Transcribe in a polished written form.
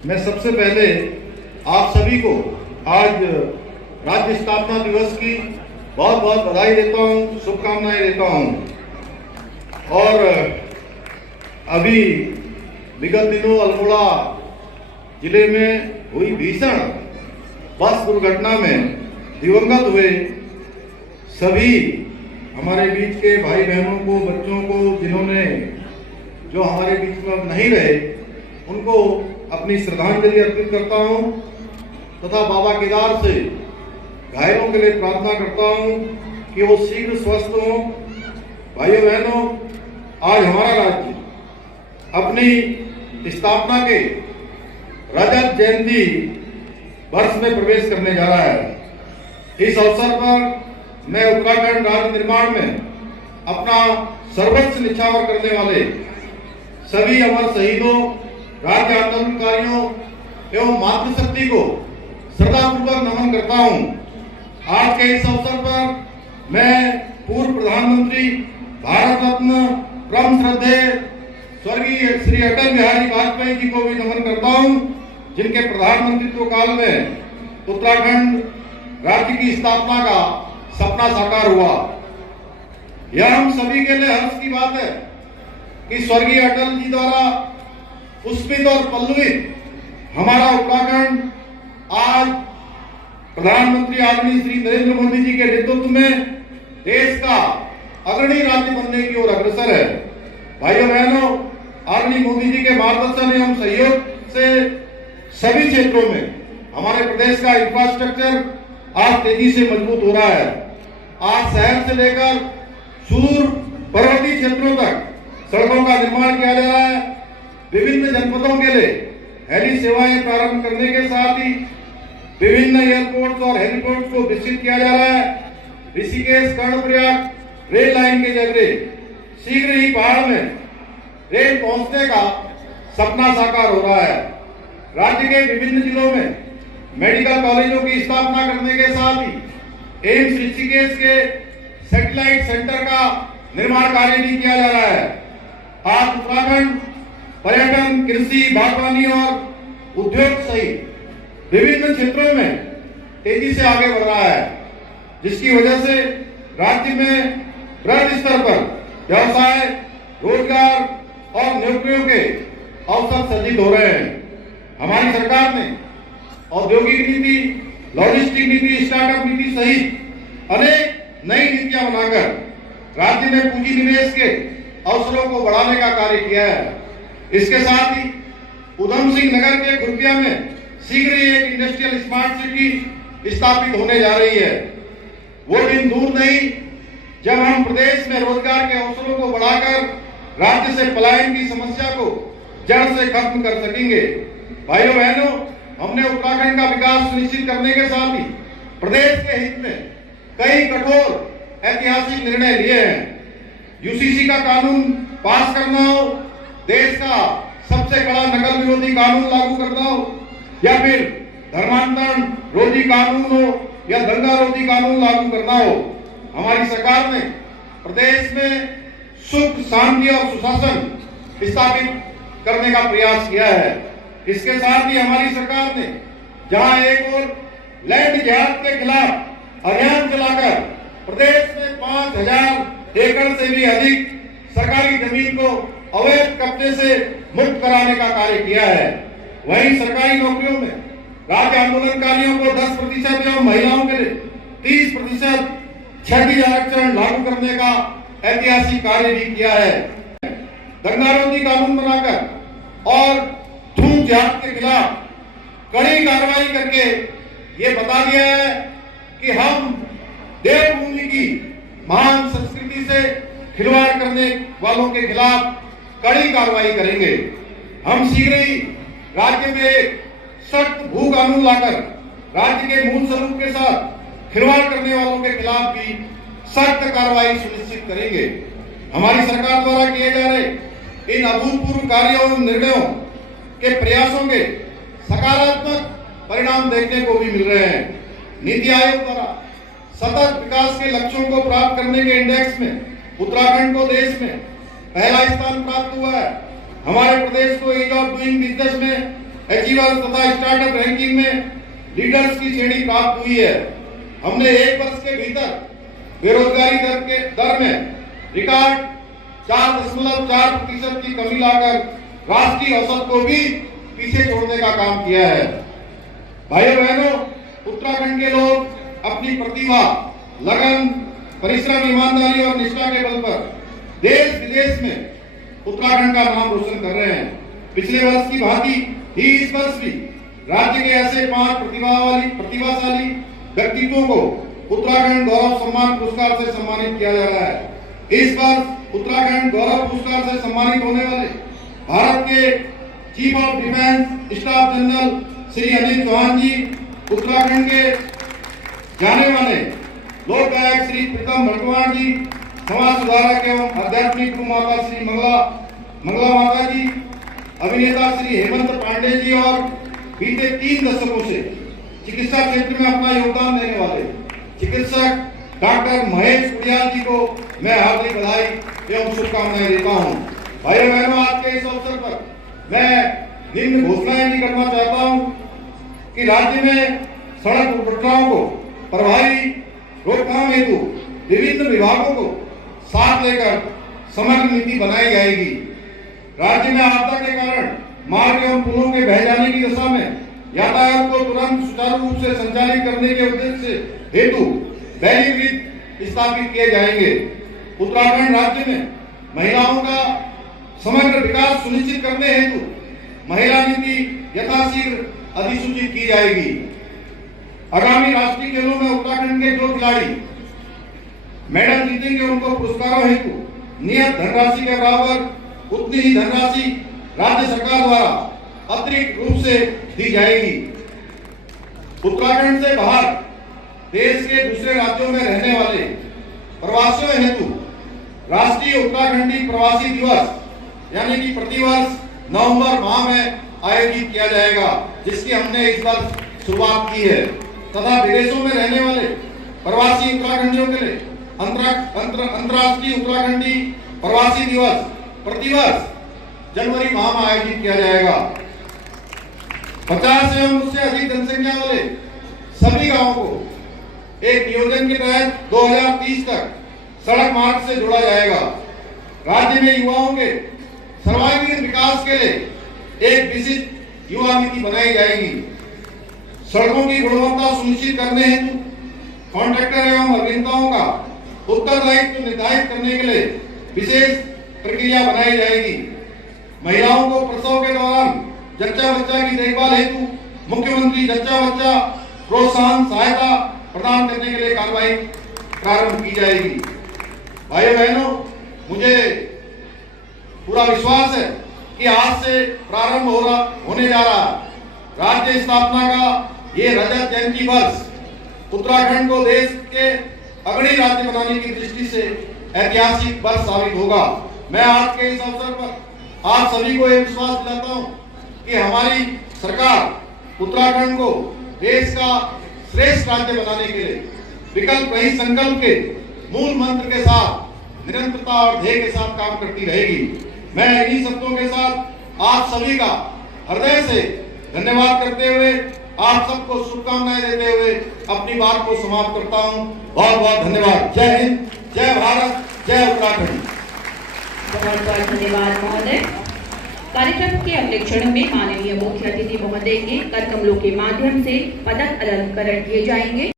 मैं सबसे पहले आप सभी को आज राज्य स्थापना दिवस की बहुत बहुत बधाई देता हूं, शुभकामनाएं देता हूं। और अभी विगत दिनों अल्मोड़ा जिले में हुई भीषण बस दुर्घटना में दिवंगत हुए सभी हमारे बीच के भाई बहनों को, बच्चों को, जिन्होंने जो हमारे बीच में अब नहीं रहे, उनको अपनी श्रद्धांजलि अर्पित करता हूं तथा बाबा केदार से घायलों के लिए प्रार्थना करता हूं कि वो शीघ्र स्वस्थ हों। भाइयों बहनों, आज हमारा राज्य अपनी स्थापना के रजत जयंती वर्ष में प्रवेश करने जा रहा है। इस अवसर पर मैं उत्तराखंड राज्य निर्माण में अपना सर्वोच्च निछावर करने वाले सभी अमर शहीदों, राज्य आंदोलनकारियों एवं मातृशक्ति को श्रद्धापूर्वक नमन करता हूं। आज के इस अवसर पर मैं पूर्व प्रधानमंत्री, भारत रत्न, परम श्रद्धेय स्वर्गीय श्री अटल बिहारी वाजपेयी जी को भी नमन करता हूं, जिनके प्रधानमंत्रित्व काल में उत्तराखंड राज्य की स्थापना का सपना साकार हुआ। यह हम सभी के लिए हर्ष की बात है कि स्वर्गीय अटल जी द्वारा पुष्पित और पल्लवित हमारा उत्तराखंड आज प्रधानमंत्री आदरणीय श्री नरेंद्र मोदी जी के नेतृत्व में देश का अग्रणी राज्य बनने की ओर अग्रसर है। भाइयों बहनों, आदरणीय मोदी जी के मार्गदर्शन एवं सहयोग से सभी क्षेत्रों में हमारे प्रदेश का इंफ्रास्ट्रक्चर आज तेजी से मजबूत हो रहा है। आज शहर से लेकर सुदूर पर्वतीय क्षेत्रों तक सड़कों का निर्माण किया जा रहा है। विभिन्न जनपदों के लिए हेली सेवाएं प्रारंभ करने के साथ ही विभिन्न एयरपोर्ट्स और हेलीपोर्ट्स को विकसित किया जा रहा है। ऋषिकेश कर्णप्रयाग रेल लाइन के जरिए शीघ्र ही पहाड़ में रेल पहुंचने का सपना साकार हो रहा है। राज्य के विभिन्न जिलों में मेडिकल कॉलेजों की स्थापना करने के साथ ही एम्स ऋषिकेश के सैटेलाइट सेंटर का निर्माण कार्य भी किया जा रहा है। आज उत्तराखंड पर्यटन, कृषि, बागवानी और उद्योग सहित विभिन्न क्षेत्रों में तेजी से आगे बढ़ रहा है, जिसकी वजह से राज्य में बृहद स्तर पर व्यवसाय, रोजगार और नौकरियों के अवसर सृजित हो रहे हैं। हमारी सरकार ने औद्योगिक नीति, लॉजिस्टिक नीति, स्टार्टअप नीति सहित अनेक नई नीतियां बनाकर राज्य में पूंजी निवेश के अवसरों को बढ़ाने का कार्य किया है। इसके साथ ही उधम सिंह नगर के खुर्किया में शीघ्र ही एक इंडस्ट्रियल स्मार्ट सिटी स्थापित होने जा रही है। वो दिन दूर नहीं जब हम प्रदेश में रोजगार के अवसरों को बढ़ाकर राज्य से पलायन की समस्या को जड़ से खत्म कर सकेंगे। भाइयों बहनों, हमने उत्तराखंड का विकास सुनिश्चित करने के साथ ही प्रदेश के हित में कई कठोर ऐतिहासिक निर्णय लिए हैं। यूसीसी का कानून पास करना हो, देश का सबसे बड़ा नकल विरोधी कानून लागू करना हो, या फिर धर्मांतरण रोधी कानून हो या दंगा रोधी कानून लागू करना हो, हमारी सरकार ने प्रदेश में सुख, शांति और सुशासन स्थापित करने का प्रयास किया है। इसके साथ ही हमारी सरकार ने जहां एक और लैंड जिहाद के खिलाफ अभियान चलाकर प्रदेश में 5000 एकड़ से भी अधिक सरकारी जमीन को अवैध कब्जे से मुक्त कराने का कार्य किया है। वहीं सरकारी नौकरियों में राज्य आंदोलनकारियों को 10% एवं महिलाओं के लिए 30% क्षैतिज आरक्षण लागू करने का ऐतिहासिक कार्य भी किया है। दंगारोधी कानून बनाकर और धूम जिहाद के खिलाफ कड़ी कार्रवाई करके ये बता दिया है कि हम देवभूमि की महान संस्कृति से खिलवाड़ करने वालों के खिलाफ कड़ी कार्रवाई करेंगे। हम शीघ्र ही राज्य में एक सख्त भू कानून लाकर राज्य के मूल स्वरूप के साथ खिलवाड़ करने वालों के खिलाफ भी सख्त कार्रवाई सुनिश्चित करेंगे। हमारी सरकार द्वारा किए जा रहे इन अभूतपूर्व कार्यों और निर्णयों के प्रयासों के सकारात्मक परिणाम देखने को भी मिल रहे हैं। नीति आयोग द्वारा सतत विकास के लक्ष्यों को प्राप्त करने के इंडेक्स में उत्तराखंड को देश में पहला स्थान प्राप्त हुआ है। हमारे प्रदेश को ईज ऑफ डूइंग बिजनेस में अचीवर्स तथा स्टार्टअप रैंकिंग में लीडर्स की श्रेणी प्राप्त हुई है। हमने 1 वर्ष के भीतर बेरोजगारी दर में रिकॉर्ड 4.4% की कमी लाकर राष्ट्रीय औसत को भी पीछे छोड़ने का काम किया है। भाइयों बहनों, उत्तराखंड के लोग अपनी प्रतिभा, लगन, परिश्रम, ईमानदारी और निष्ठा के बल पर देश विदेश में उत्तराखंड का नाम रोशन कर रहे हैं। पिछले वर्ष की भांति ही इस वर्ष भी राज्य के ऐसे 5 प्रतिभाशाली व्यक्तित्वों को उत्तराखंड गौरव सम्मान पुरस्कार से सम्मानित किया जा रहा है। इस वर्ष उत्तराखंड गौरव पुरस्कार से सम्मानित होने वाले भारत के chief of defence staff general Shri Anil Chauhan ji, Uttarakhand के जाने माने लोक गायक श्री प्रीतम भटवाण जी, समाज सुधारक एवं आध्यात्मिक गुरु माता श्री मंगला माता जी, अभिनेता श्री हेमंत पांडे जी और बीते 3 दशकों से चिकित्सा क्षेत्र में अपना योगदान देने वाले चिकित्सक डॉक्टर महेश उड़ियाल जी को मैं हार्दिक बधाई एवं शुभकामनाएं देता हूं। भाइयों बहनों, आज के इस अवसर पर मैं निम्न घोषणाएं भी करना चाहता हूं कि राज्य में सड़क दुर्घटनाओं को प्रभावी रोकथाम हेतु विभिन्न विभागों को साथ लेकर समग्र नीति बनाई जाएगी। राज्य में आपदा के कारण मार्ग एवं पुलों के बह जाने की दशा में यातायात को तुरंत सुचारू रूप से संचालित करने के उद्देश्य हेतु बैली ब्रिज स्थापित किए जाएंगे। उत्तराखंड राज्य में महिलाओं का समग्र विकास सुनिश्चित करने हेतु महिला नीति यथाशीघ्र अधिसूचित की जाएगी। आगामी राष्ट्रीय खेलों में उत्तराखंड के जो खिलाड़ी मेडल जीतेंगे उनको पुरस्कारों हेतु नियत धनराशि के बराबर उतनी ही धनराशि राज्य सरकार द्वारा अतिरिक्त रूप से दी जाएगी। उत्तराखंड से बाहर देश के दूसरे राज्यों में रहने वाले प्रवासियों हेतु राष्ट्रीय उत्तराखंडी प्रवासी दिवस यानी कि प्रतिवर्ष नवंबर माह में आयोजित किया जाएगा, जिसकी हमने इस वर्ष शुरुआत की है, तथा विदेशों में रहने वाले प्रवासी उत्तराखंडियों के लिए अंतर्राष्ट्रीय उत्तराखंडी प्रवासी दिवस प्रतिवर्ष जनवरी माह में आयोजित किया जाएगा। 50 एवं उससे अधिक जनसंख्या वाले सभी गांवों को एक नियोजन के तहत 2030 तक सड़क मार्ग से जोड़ा जाएगा। राज्य में युवाओं के सर्वांगीण विकास के लिए एक विशिष्ट युवा नीति बनाई जाएगी। सड़कों की गुणवत्ता सुनिश्चित करने हेतु कॉन्ट्रैक्टर एवं अभियंताओं का उत्तरदायित्व निर्धारित करने के लिए विशेष प्रक्रिया बनाई जाएगी। महिलाओं को प्रसव के दौरान जच्चा बच्चा की देखभाल हेतु मुख्यमंत्री जच्चा बच्चा प्रोत्साहन सहायता प्रदान करने के लिए कार्रवाई प्रारंभ की जाएगी। भाइयों बहनों, मुझे पूरा विश्वास है कि आज से प्रारंभ होने जा रहा राज्य स्थापना का ये रजत जयंती वर्ष उत्तराखंड को देश के अग्रणी राज्य बनाने की दृष्टि से ऐतिहासिक वर्ष साबित होगा। मैं आज के इस अवसर पर आप सभी को यह विश्वास दिलाता हूं कि हमारी सरकार उत्तराखंड को देश का श्रेष्ठ राज्य बनाने के लिए विकल्प रहित संकल्प के मूल मंत्र के साथ निरंतरता और ध्येय के साथ काम करती रहेगी। मैं इन्हीं शब्दों के साथ आप सभी का हृदय से धन्यवाद करते हुए आप सबको शुभकामनाएं देते हुए अपनी बात को समाप्त करता हूं। बहुत बहुत धन्यवाद। जय हिंद, जय भारत, जय उत्तराखंड। बहुत बहुत धन्यवाद महोदय। कार्यक्रम के अगले क्षण में माननीय मुख्य अतिथि महोदय के कर कमलों के माध्यम से पदक अलंकरण किए जाएंगे।